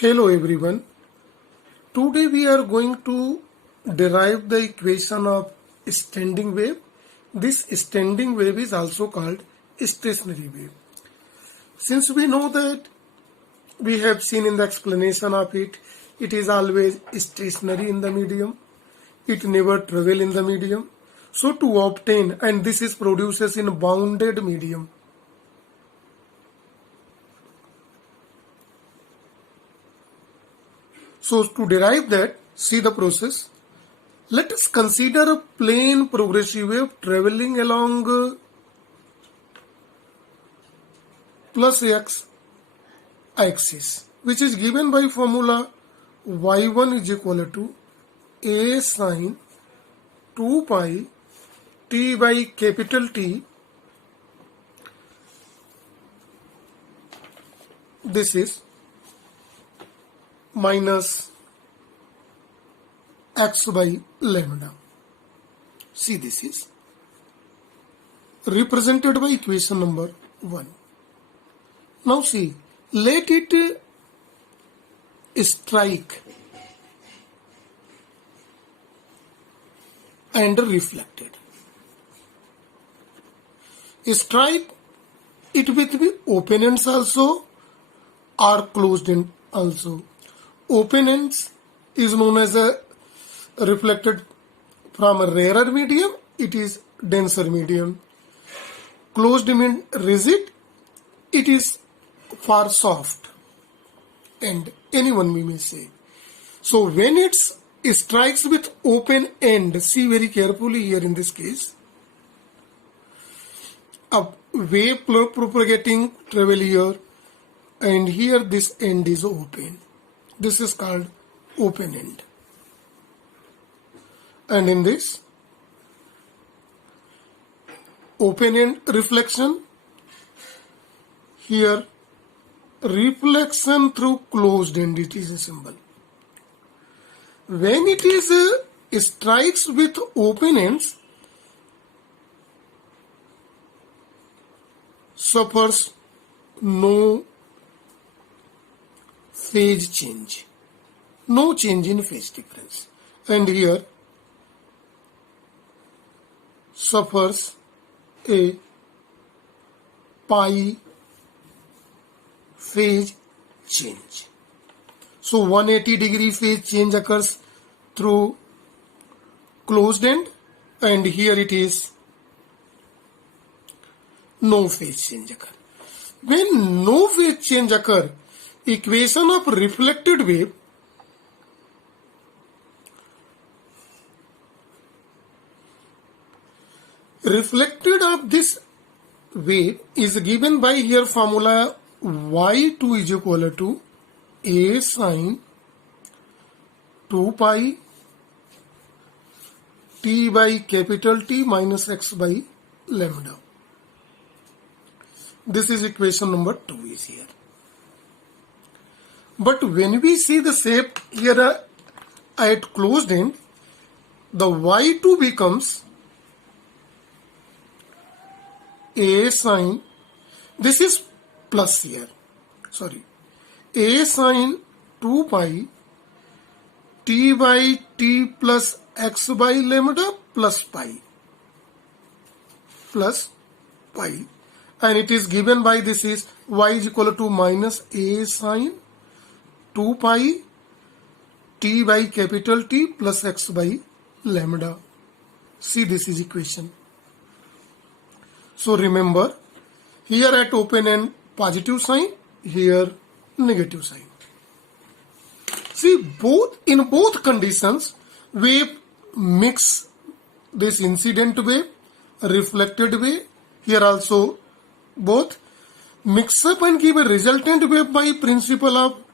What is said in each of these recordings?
Hello everyone. Today we are going to derive the equation of standing wave. This standing wave is also called stationary wave. Since we know that we have seen in the explanation of it, it is always stationary in the medium. It never travel in the medium. So to obtain, and this is produces in bounded medium. So to derive that, see the process. Let us consider a plane progressive wave traveling along plus x axis, which is given by formula y1 is equal to a sine 2 pi t by capital T. This is minus x by lambda. See, this is represented by equation number 1. Now see, let it strike and reflected. Strike it with the open ends also or closed end also. Open ends is known as a reflected from a rarer medium, it is denser medium. Closed means rigid, it is for soft, and anyone we may say. So when it strikes with open end, see very carefully here in this case, a wave propagating travel here, and here this end is open. This is called open end. And in this open end reflection, here reflection through closed end, it is a symbol. When it is strikes with open ends, suffers no phase change, no change in phase difference, and here suffers a pi phase change. So 180-degree phase change occurs through closed end, and here it is no phase change occur. When no phase change occur, equation of reflected wave of this wave is given by here formula y2 is equal to a sine 2 pi t by capital T minus x by lambda. This is equation number 2 is here. But when we see the shape here at closed end, the y2 becomes a sine, this is plus here, sorry, a sine 2 pi t by t plus x by lambda plus pi, and it is given by this is y is equal to minus a sine 2 pi t by capital T plus x by lambda. See, this is equation. So remember, here at open end positive sign, here negative sign. See, in both conditions, wave mix this incident wave, reflected wave, here also both mix up and give a resultant wave by principle of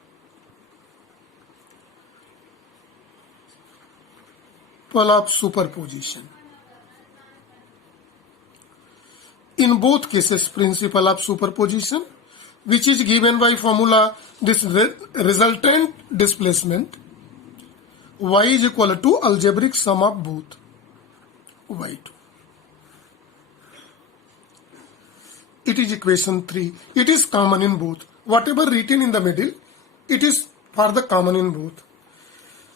superposition. In both cases, principle of superposition, which is given by formula this resultant displacement y is equal to algebraic sum of both y2. It is equation 3. It is common in both. Whatever written in the middle, it is for the common in both.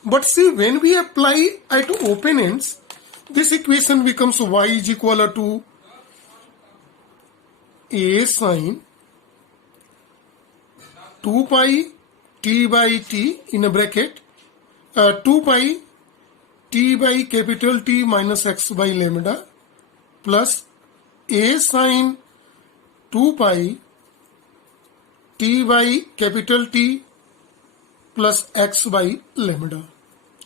But see, when we apply at open ends, this equation becomes y is equal to a sine 2 pi t by t in a bracket 2 pi t by capital T minus x by lambda plus a sine 2 pi t by capital T plus x by lambda.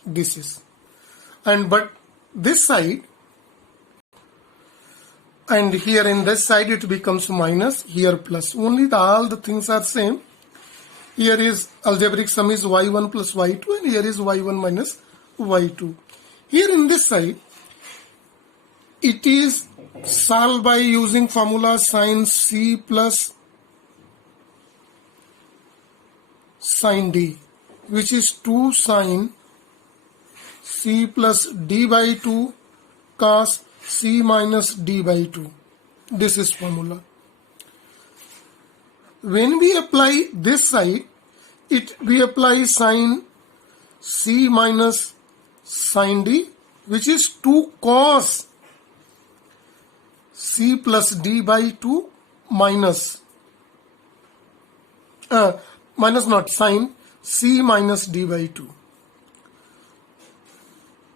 This is, and but this side, and here in this side it becomes minus, here plus. Only all the things are same. Here is algebraic sum is y1 plus y2, and here is y1 minus y2. Here in this side, it is solved by using formula sin C plus sin D, which is 2 sin C plus D by 2 cos C minus D by 2. This is formula. When we apply this side, we apply sin C minus sin D, which is 2 cos C plus D by 2 minus not sin C minus D by 2.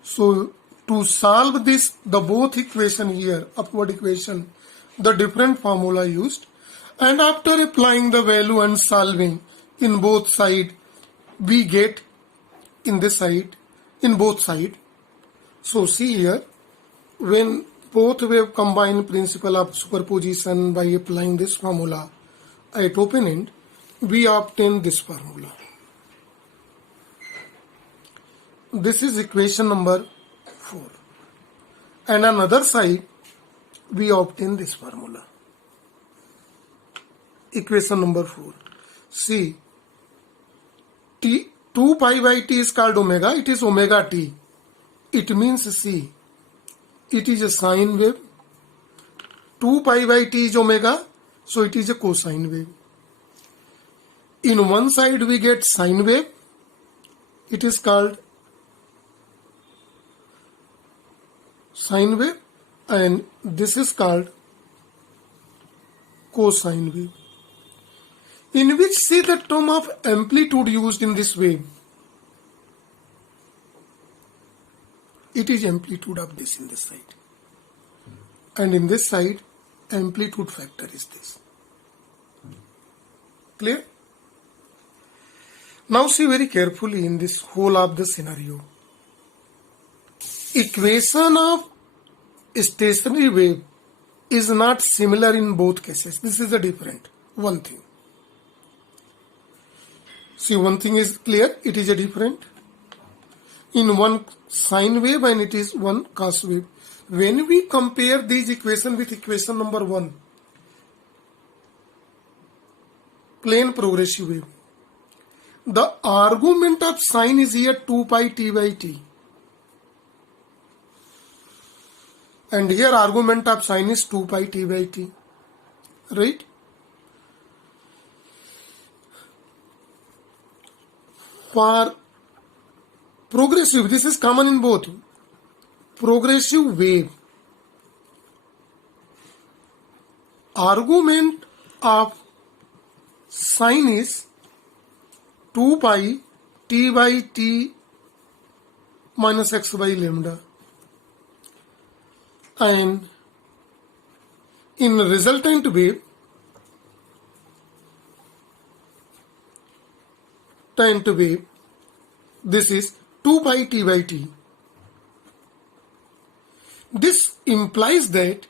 So to solve this, the both equation here, upward equation, the different formula used, and after applying the value and solving in both side, we get in this side, in both side. So see here, when both wave combine principle of superposition by applying this formula at open end, we obtain this formula. This is equation number 4. And on other side, we obtain this formula. Equation number 4. See, t 2 pi by t is called omega. It is omega t. It means see, it is a sine wave. 2 pi by t is omega, so it is a cosine wave. In one side we get sine wave. It is called sine wave, and this is called cosine wave. In which see the term of amplitude used in this wave. It is amplitude of this in this side, and in this side amplitude factor is this. Clear? Now see very carefully in this whole of the scenario. Equation of stationary wave is not similar in both cases. This is a different one thing. See, one thing is clear, it is a different. In one sine wave and it is one cos wave. When we compare these equation with equation number 1, plane progressive wave, the argument of sine is here 2 pi t by t. And here argument of sine is 2 pi t by t. Right? For progressive, this is common in both. Progressive wave, argument of sine is 2 pi t by t minus x by lambda. And in resultant wave, this is 2 pi t by t. This implies that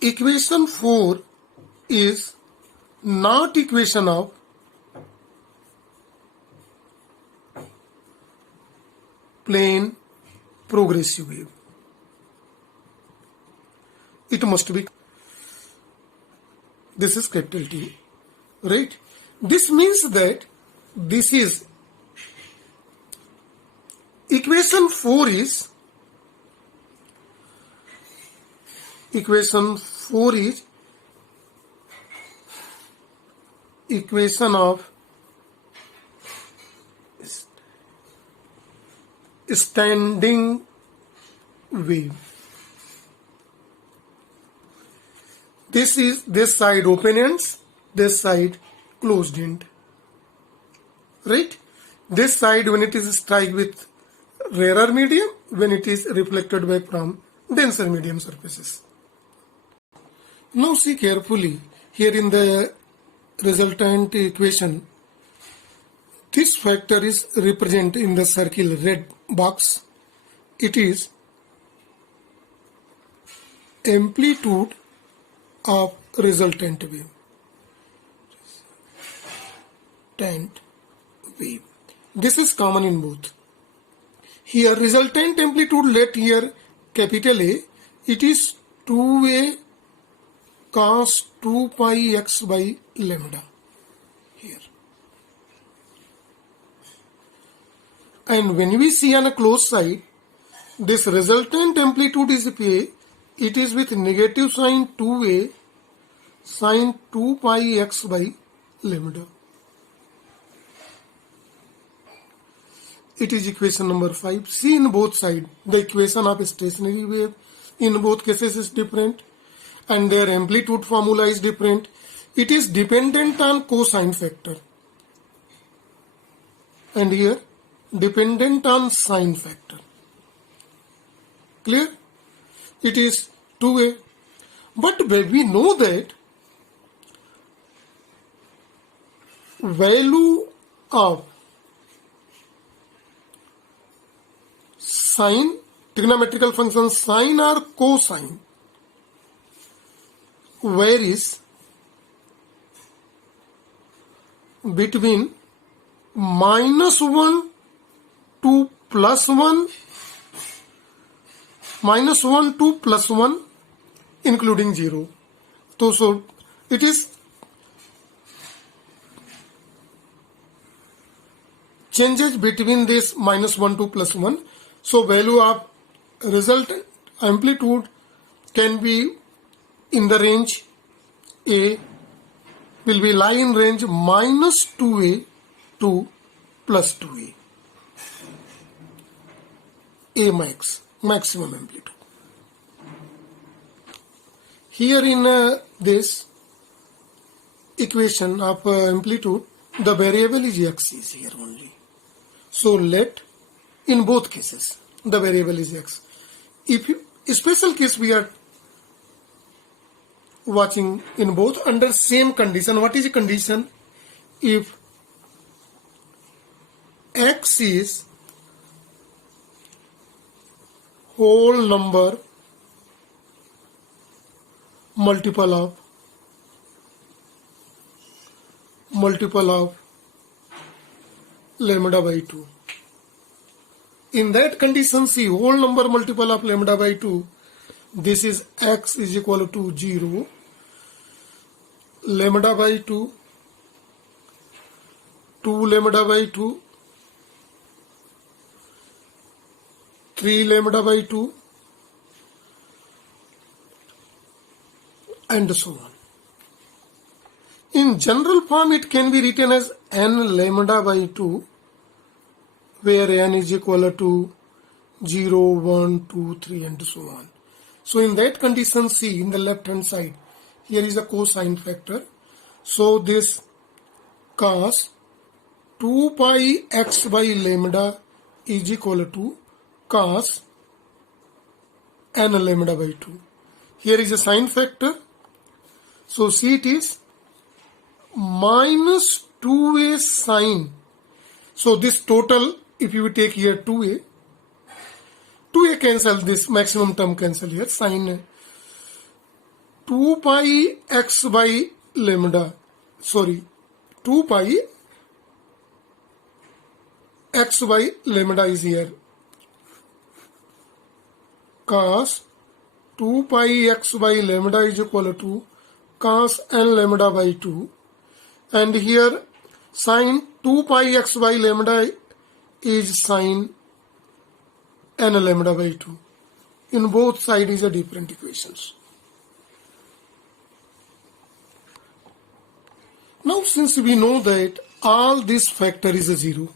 equation 4 is not equation of plane progressive wave. It must be, this is capital T, right? This means that this is equation 4 is equation of standing wave. This is this side open ends, this side closed end. Right? This side when it is strike with rarer medium, when it is reflected back from denser medium surfaces. Now see carefully here in the resultant equation. This factor is represented in the circle red box. It is amplitude of resultant wave. This is common in both. Here resultant amplitude, let here capital A, it is 2A cos 2 pi x by lambda here. And when we see on a closed side, this resultant amplitude is A, it is with negative sign 2A sin 2 pi x by lambda. It is equation number 5. See in both sides, the equation of a stationary wave in both cases is different and their amplitude formula is different. It is dependent on cosine factor. And here, dependent on sine factor. Clear? It is 2A. But we know that value of sine, trigonometrical function sine or cosine varies between -1 to +1, -1 to +1 including 0. So it is changes between this -1 to +1. So value of resultant amplitude can be in the range A, will be lie in range -2A to +2A. A maximum amplitude. Here in this equation of amplitude, the variable is x is here only. So let in both cases the variable is x. If special case we are watching in both under same condition. What is the condition? If x is whole number multiple of lambda by 2. In that condition, see whole number multiple of lambda by 2. This is x is equal to 0, lambda by 2, 2 lambda by 2, 3 lambda by 2, and so on. In general form, it can be written as n lambda by 2, where n is equal to 0, 1, 2, 3, and so on. So in that condition, see in the left hand side, here is a cosine factor. So this cos 2 pi x by lambda is equal to cos n lambda by 2. Here is a sine factor. So see it is minus 2a sine. So this total, if you take here 2a cancel, this maximum term cancel here, sine 2 pi x by lambda, 2 pi x by lambda is here, cos 2 pi x by lambda is equal to cos n lambda by 2, and here sine 2 pi x by lambda is sine n lambda by 2. In both sides is a different equations. Now Now since we know that all this factor is a 0,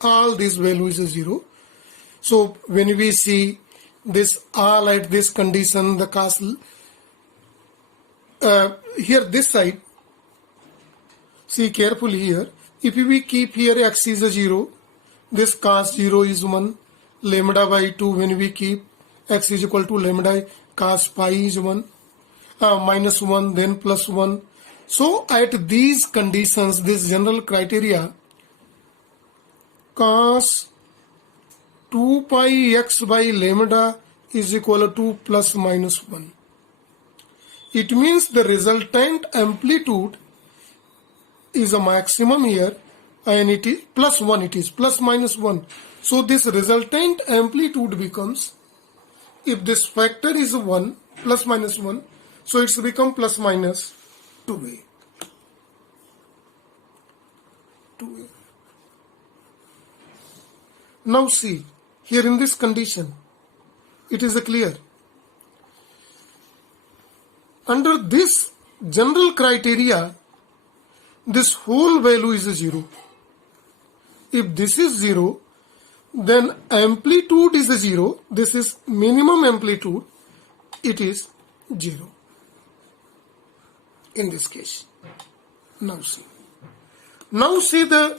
all this value is a 0, so when we see this all at this condition, the cos here this side, see carefully here, if we keep here x is a 0, this cos 0 is 1, lambda by 2 when we keep x is equal to lambda cos pi is 1, minus 1 then plus 1. So at these conditions, this general criteria, cos 2 pi x by lambda is equal to plus minus 1. It means the resultant amplitude is a maximum here, and it is plus 1, it is plus minus 1. So this resultant amplitude becomes, if this factor is 1, plus minus 1, so it's become plus minus 2a. Now see, here in this condition, it is clear. Under this general criteria, this whole value is 0. If this is 0, then amplitude is 0. This is minimum amplitude. It is 0 in this case. Now see the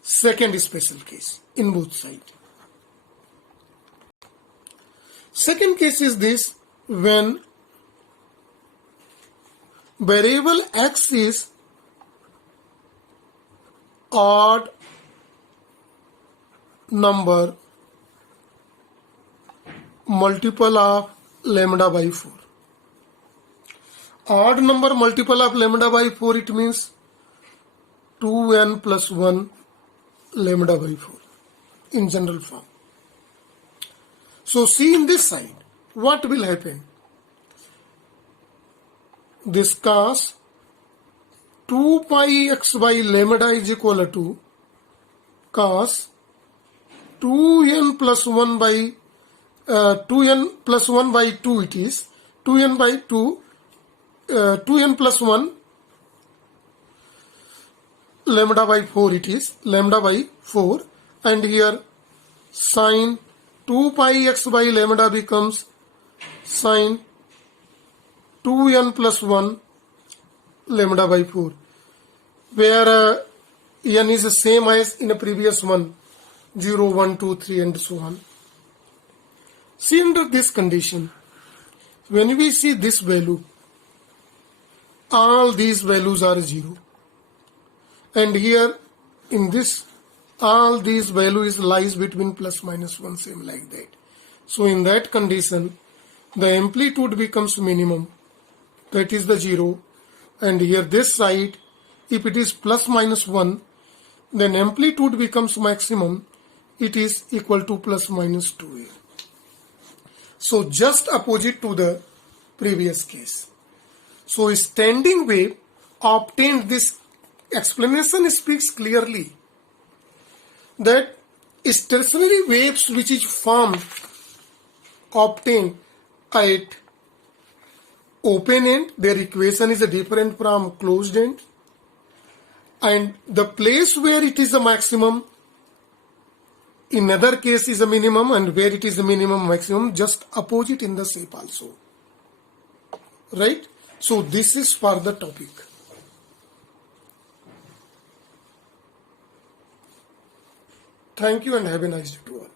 second special case in both sides. Second case is this, when variable x is odd number multiple of lambda by 4. Odd number multiple of lambda by 4, it means 2n plus 1 lambda by 4 in general form. So see in this side, what will happen? This cos 2 pi x by lambda is equal to cos 2n plus 1 by 2n plus 1 by 2, it is 2n by 2, 2n plus 1 lambda by 4, it is lambda by 4, and here sin 2 pi x by lambda becomes sin 2n plus 1 lambda by 4, where n is the same as in the previous one, 0, 1, 2, 3 and so on. See, under this condition, when we see this value, all these values are 0, and here in this, all these values lies between plus minus 1, same like that. So in that condition, the amplitude becomes minimum, that is the 0, and here this side, if it is plus minus 1, then amplitude becomes maximum, it is equal to plus minus 2a. So just opposite to the previous case. So standing wave obtained, this explanation speaks clearly that stationary waves which is formed obtained at open end, their equation is different from closed end, and the place where it is a maximum, in other case is a minimum, and where it is a minimum maximum, just opposite in the shape also, right? So this is for the topic. Thank you and have a nice day to all.